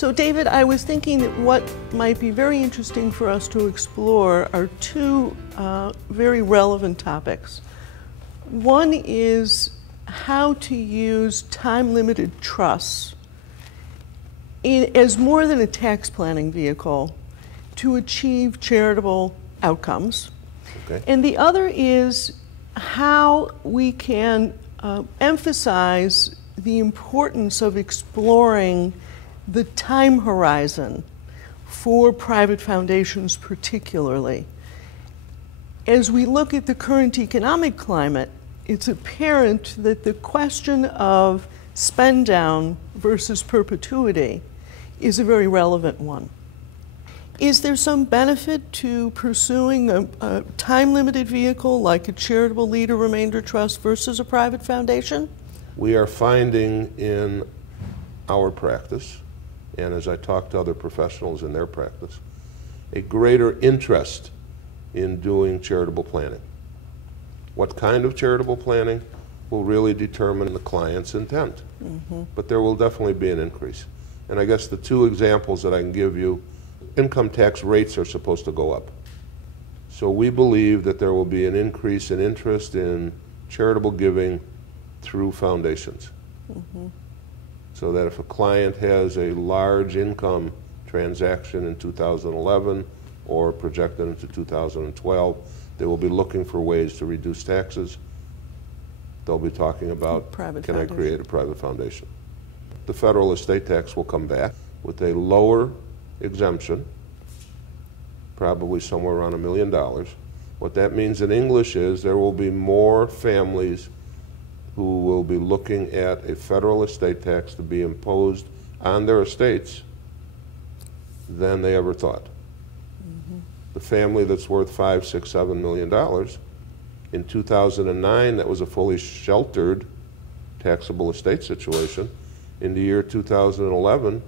So David, I was thinking that what might be very interesting for us to explore are two very relevant topics. One is how to use time-limited trusts as more than a tax planning vehicle to achieve charitable outcomes. Okay. And the other is how we can emphasize the importance of exploring the time horizon for private foundations particularly. As we look at the current economic climate, it's apparent that the question of spend down versus perpetuity is a very relevant one. Is there some benefit to pursuing a time-limited vehicle like a charitable lead or remainder trust versus a private foundation? We are finding in our practice, and as I talk to other professionals in their practice, a greater interest in doing charitable planning. What kind of charitable planning will really determine the client's intent. But there will definitely be an increase. And I guess the two examples that I can give you, income tax rates are supposed to go up. So we believe that there will be an increase in interest in charitable giving through foundations. So that if a client has a large income transaction in 2011 or projected into 2012, they will be looking for ways to reduce taxes. They'll be talking about, can I create a private foundation? The federal estate tax will come back with a lower exemption, probably somewhere around $1 million. What that means in English is there will be more families who will be looking at a federal estate tax to be imposed on their estates than they ever thought. The family that's worth $5, $6, $7 million, in 2009, that was a fully sheltered taxable estate situation. In the year 2011,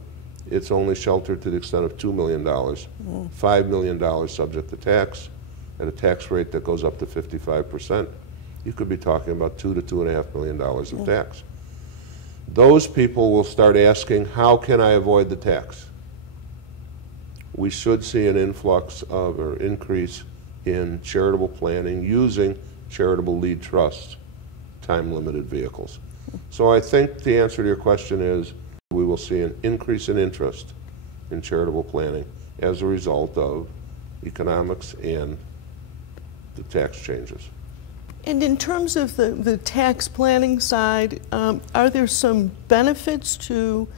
it's only sheltered to the extent of $2 million, $5 million subject to tax, at a tax rate that goes up to 55%. You could be talking about $2 to $2.5 million of tax. Those people will start asking, how can I avoid the tax? We should see an influx of, or increase in charitable planning using charitable lead trusts, time-limited vehicles. So I think the answer to your question is we will see an increase in interest in charitable planning as a result of economics and the tax changes. And in terms of the tax planning side, are there some benefits to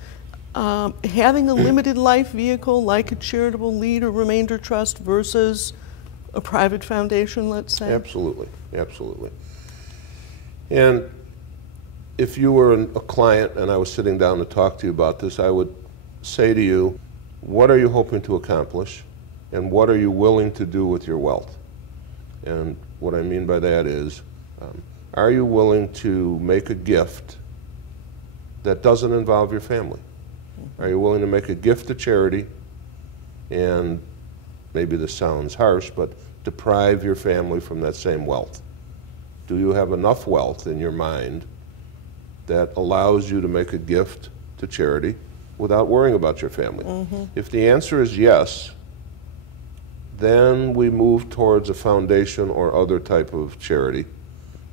having a limited life vehicle like a charitable lead or remainder trust versus a private foundation, let's say? Absolutely, absolutely. And if you were a client and I was sitting down to talk to you about this, I would say to you, what are you hoping to accomplish and what are you willing to do with your wealth? And what I mean by that is, are you willing to make a gift that doesn't involve your family? Are you willing to make a gift to charity and, maybe this sounds harsh, but deprive your family from that same wealth? Do you have enough wealth in your mind that allows you to make a gift to charity without worrying about your family? If the answer is yes, then we move towards a foundation or other type of charity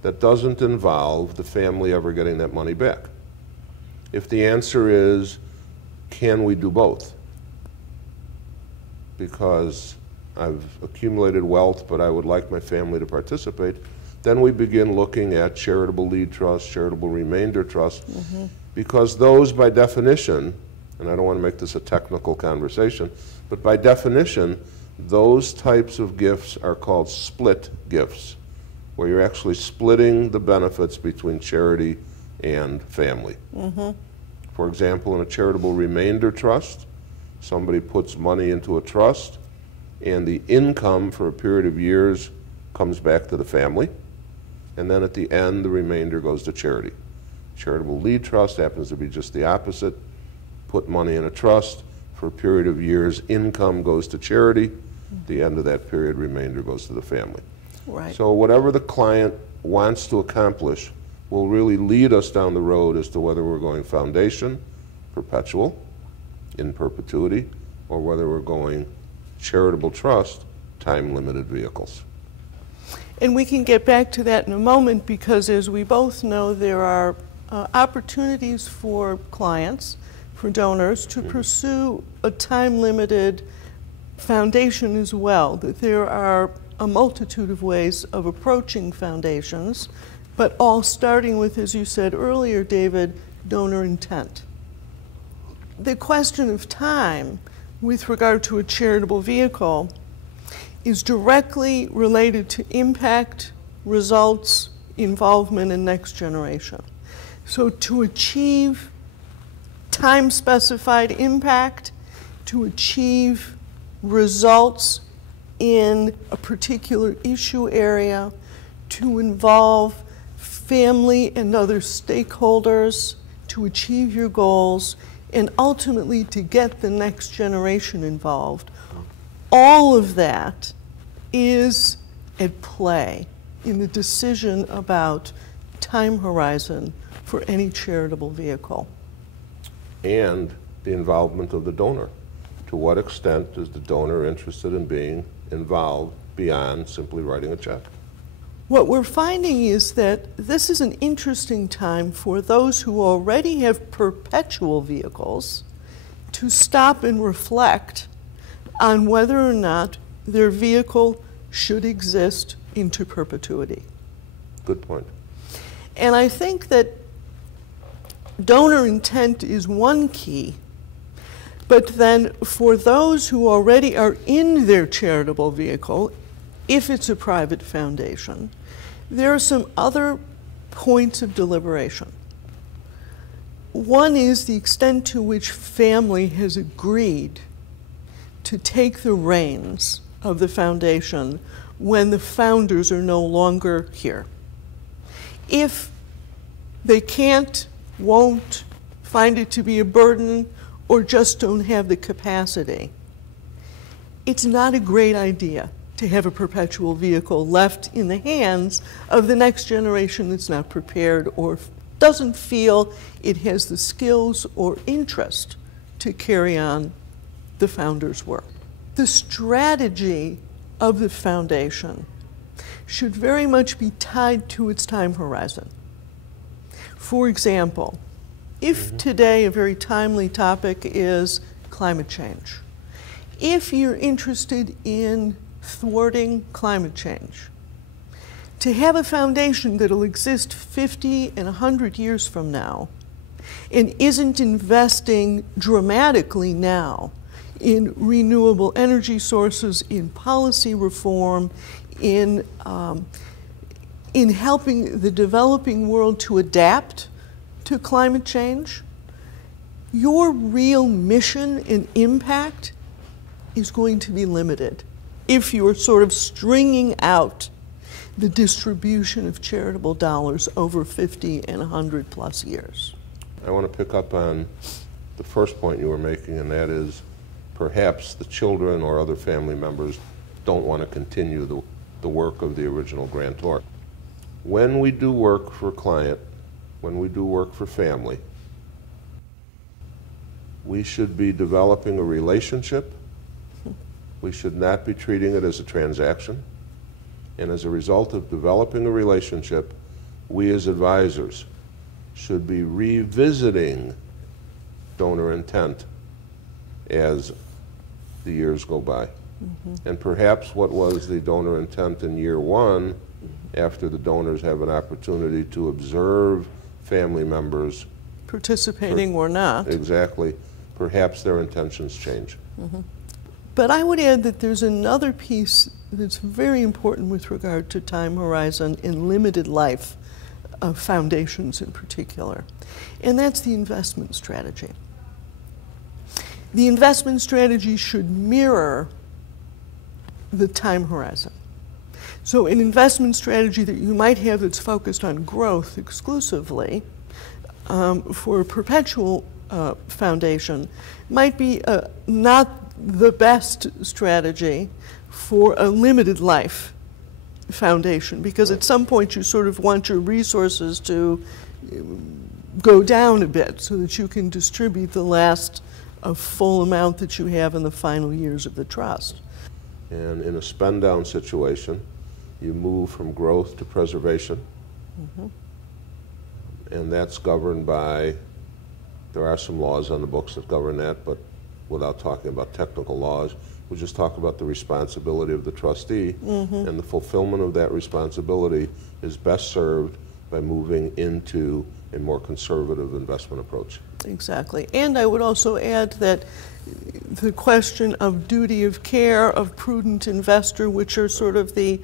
that doesn't involve the family ever getting that money back. If the answer is, can we do both? Because I've accumulated wealth, but I would like my family to participate, then we begin looking at charitable lead trust, charitable remainder trust, because those by definition, and I don't want to make this a technical conversation, but by definition, those types of gifts are called split gifts, where you're actually splitting the benefits between charity and family. For example, in a charitable remainder trust, somebody puts money into a trust and the income for a period of years comes back to the family, and then at the end the remainder goes to charity. Charitable lead trust happens to be just the opposite. Put money in a trust, for a period of years income goes to charity, at the end of that period remainder goes to the family. Right. So whatever the client wants to accomplish will really lead us down the road as to whether we're going foundation, perpetual, in perpetuity, or whether we're going charitable trust, time-limited vehicles. And we can get back to that in a moment, because as we both know, there are opportunities for clients, for donors, to pursue a time-limited foundation as well. That there are a multitude of ways of approaching foundations, but all starting with, as you said earlier, David, donor intent. The question of time with regard to a charitable vehicle is directly related to impact, results, involvement, and next generation. So to achieve time-specified impact, to achieve results in a particular issue area, to involve family and other stakeholders, to achieve your goals, and ultimately to get the next generation involved. All of that is at play in the decision about time horizon for any charitable vehicle. And the involvement of the donor. To what extent is the donor interested in being involved beyond simply writing a check? What we're finding is that this is an interesting time for those who already have perpetual vehicles to stop and reflect on whether or not their vehicle should exist into perpetuity. Good point. And I think that donor intent is one key, but then for those who already are in their charitable vehicle, if it's a private foundation, there are some other points of deliberation. One is the extent to which family has agreed to take the reins of the foundation when the founders are no longer here. If they can't, won't, find it to be a burden, or just don't have the capacity, it's not a great idea to have a perpetual vehicle left in the hands of the next generation that's not prepared or doesn't feel it has the skills or interest to carry on the founder's work. The strategy of the foundation should very much be tied to its time horizon. For example, if today a very timely topic is climate change, if you're interested in thwarting climate change, to have a foundation that'll exist 50 and 100 years from now and isn't investing dramatically now in renewable energy sources, in policy reform, in helping the developing world to adapt to climate change, your real mission and impact is going to be limited if you're sort of stringing out the distribution of charitable dollars over 50 and 100 plus years. I want to pick up on the first point you were making, and that is perhaps the children or other family members don't want to continue the work of the original grantor. When we do work for a client, when we do work for family, we should be developing a relationship. We should not be treating it as a transaction. And as a result of developing a relationship, we as advisors should be revisiting donor intent as the years go by. And perhaps what was the donor intent in year one, after the donors have an opportunity to observe family members participating or not. Exactly. Perhaps their intentions change. But I would add that there's another piece that's very important with regard to time horizon in limited life of foundations in particular, and that's the investment strategy. The investment strategy should mirror the time horizon. So an investment strategy that you might have that's focused on growth exclusively for a perpetual foundation might be not the best strategy for a limited life foundation, because at some point you sort of want your resources to go down a bit so that you can distribute the last a full amount that you have in the final years of the trust. And in a spend down situation, you move from growth to preservation. And that's governed by, there are some laws on the books that govern that, but without talking about technical laws, we just talk about the responsibility of the trustee, and the fulfillment of that responsibility is best served by moving into a more conservative investment approach. Exactly. And I would also add that the question of duty of care, of prudent investor, which are sort of the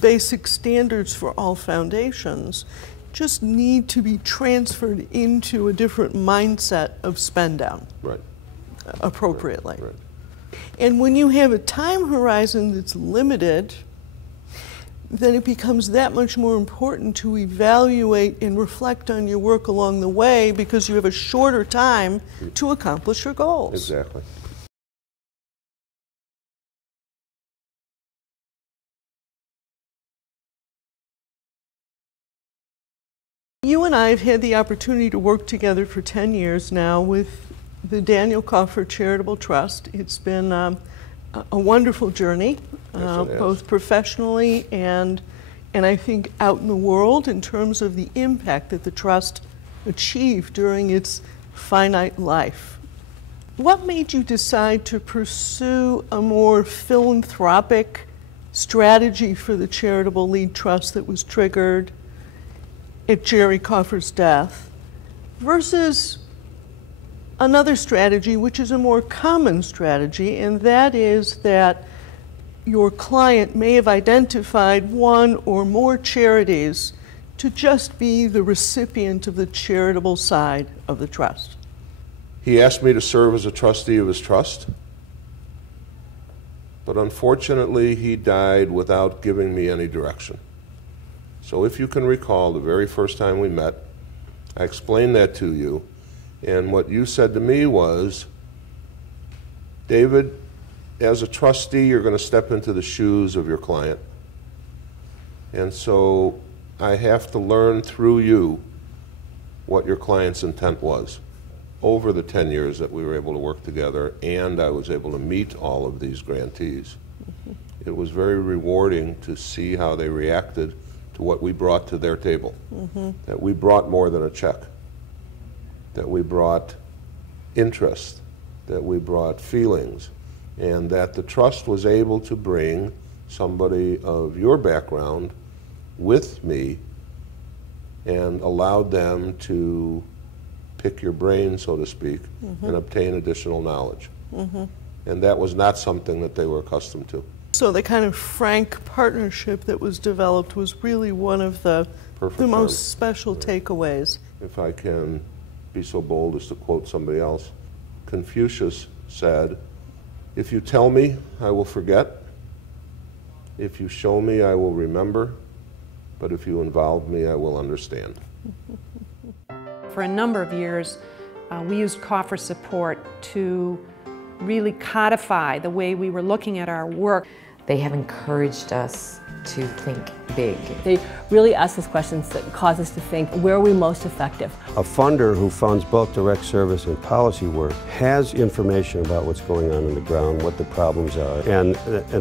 basic standards for all foundations, just need to be transferred into a different mindset of spend down. Right. Appropriately. Right. And when you have a time horizon that's limited, then it becomes that much more important to evaluate and reflect on your work along the way, because you have a shorter time to accomplish your goals. Exactly. You and I have had the opportunity to work together for 10 years now with the Daniel Kaufherr Charitable Trust. It's been a wonderful journey, both professionally and I think out in the world, in terms of the impact that the trust achieved during its finite life. What made you decide to pursue a more philanthropic strategy for the Charitable Lead Trust that was triggered at Jerry Kaufher's death versus another strategy, which is a more common strategy, and that is that your client may have identified one or more charities to just be the recipient of the charitable side of the trust? He asked me to serve as a trustee of his trust, but unfortunately he died without giving me any direction. So if you can recall, the very first time we met, I explained that to you, and what you said to me was, David, as a trustee, you're going to step into the shoes of your client. And so I have to learn through you what your client's intent was. Over the 10 years that we were able to work together, and I was able to meet all of these grantees, it was very rewarding to see how they reacted to what we brought to their table. That we brought more than a check, that we brought interest, that we brought feelings, and that the trust was able to bring somebody of your background with me and allowed them to pick your brain, so to speak, and obtain additional knowledge. And that was not something that they were accustomed to. So the kind of frank partnership that was developed was really one of the most special takeaways. If I can be so bold as to quote somebody else, Confucius said, "If you tell me, I will forget. If you show me, I will remember. But if you involve me, I will understand." For a number of years, we used Kaufherr support to really codify the way we were looking at our work. They have encouraged us to think big. They really ask us questions that cause us to think, where are we most effective? A funder who funds both direct service and policy work has information about what's going on the ground, what the problems are, and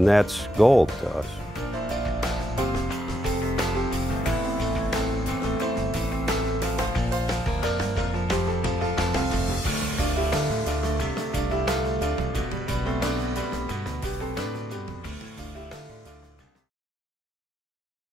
that's gold to us.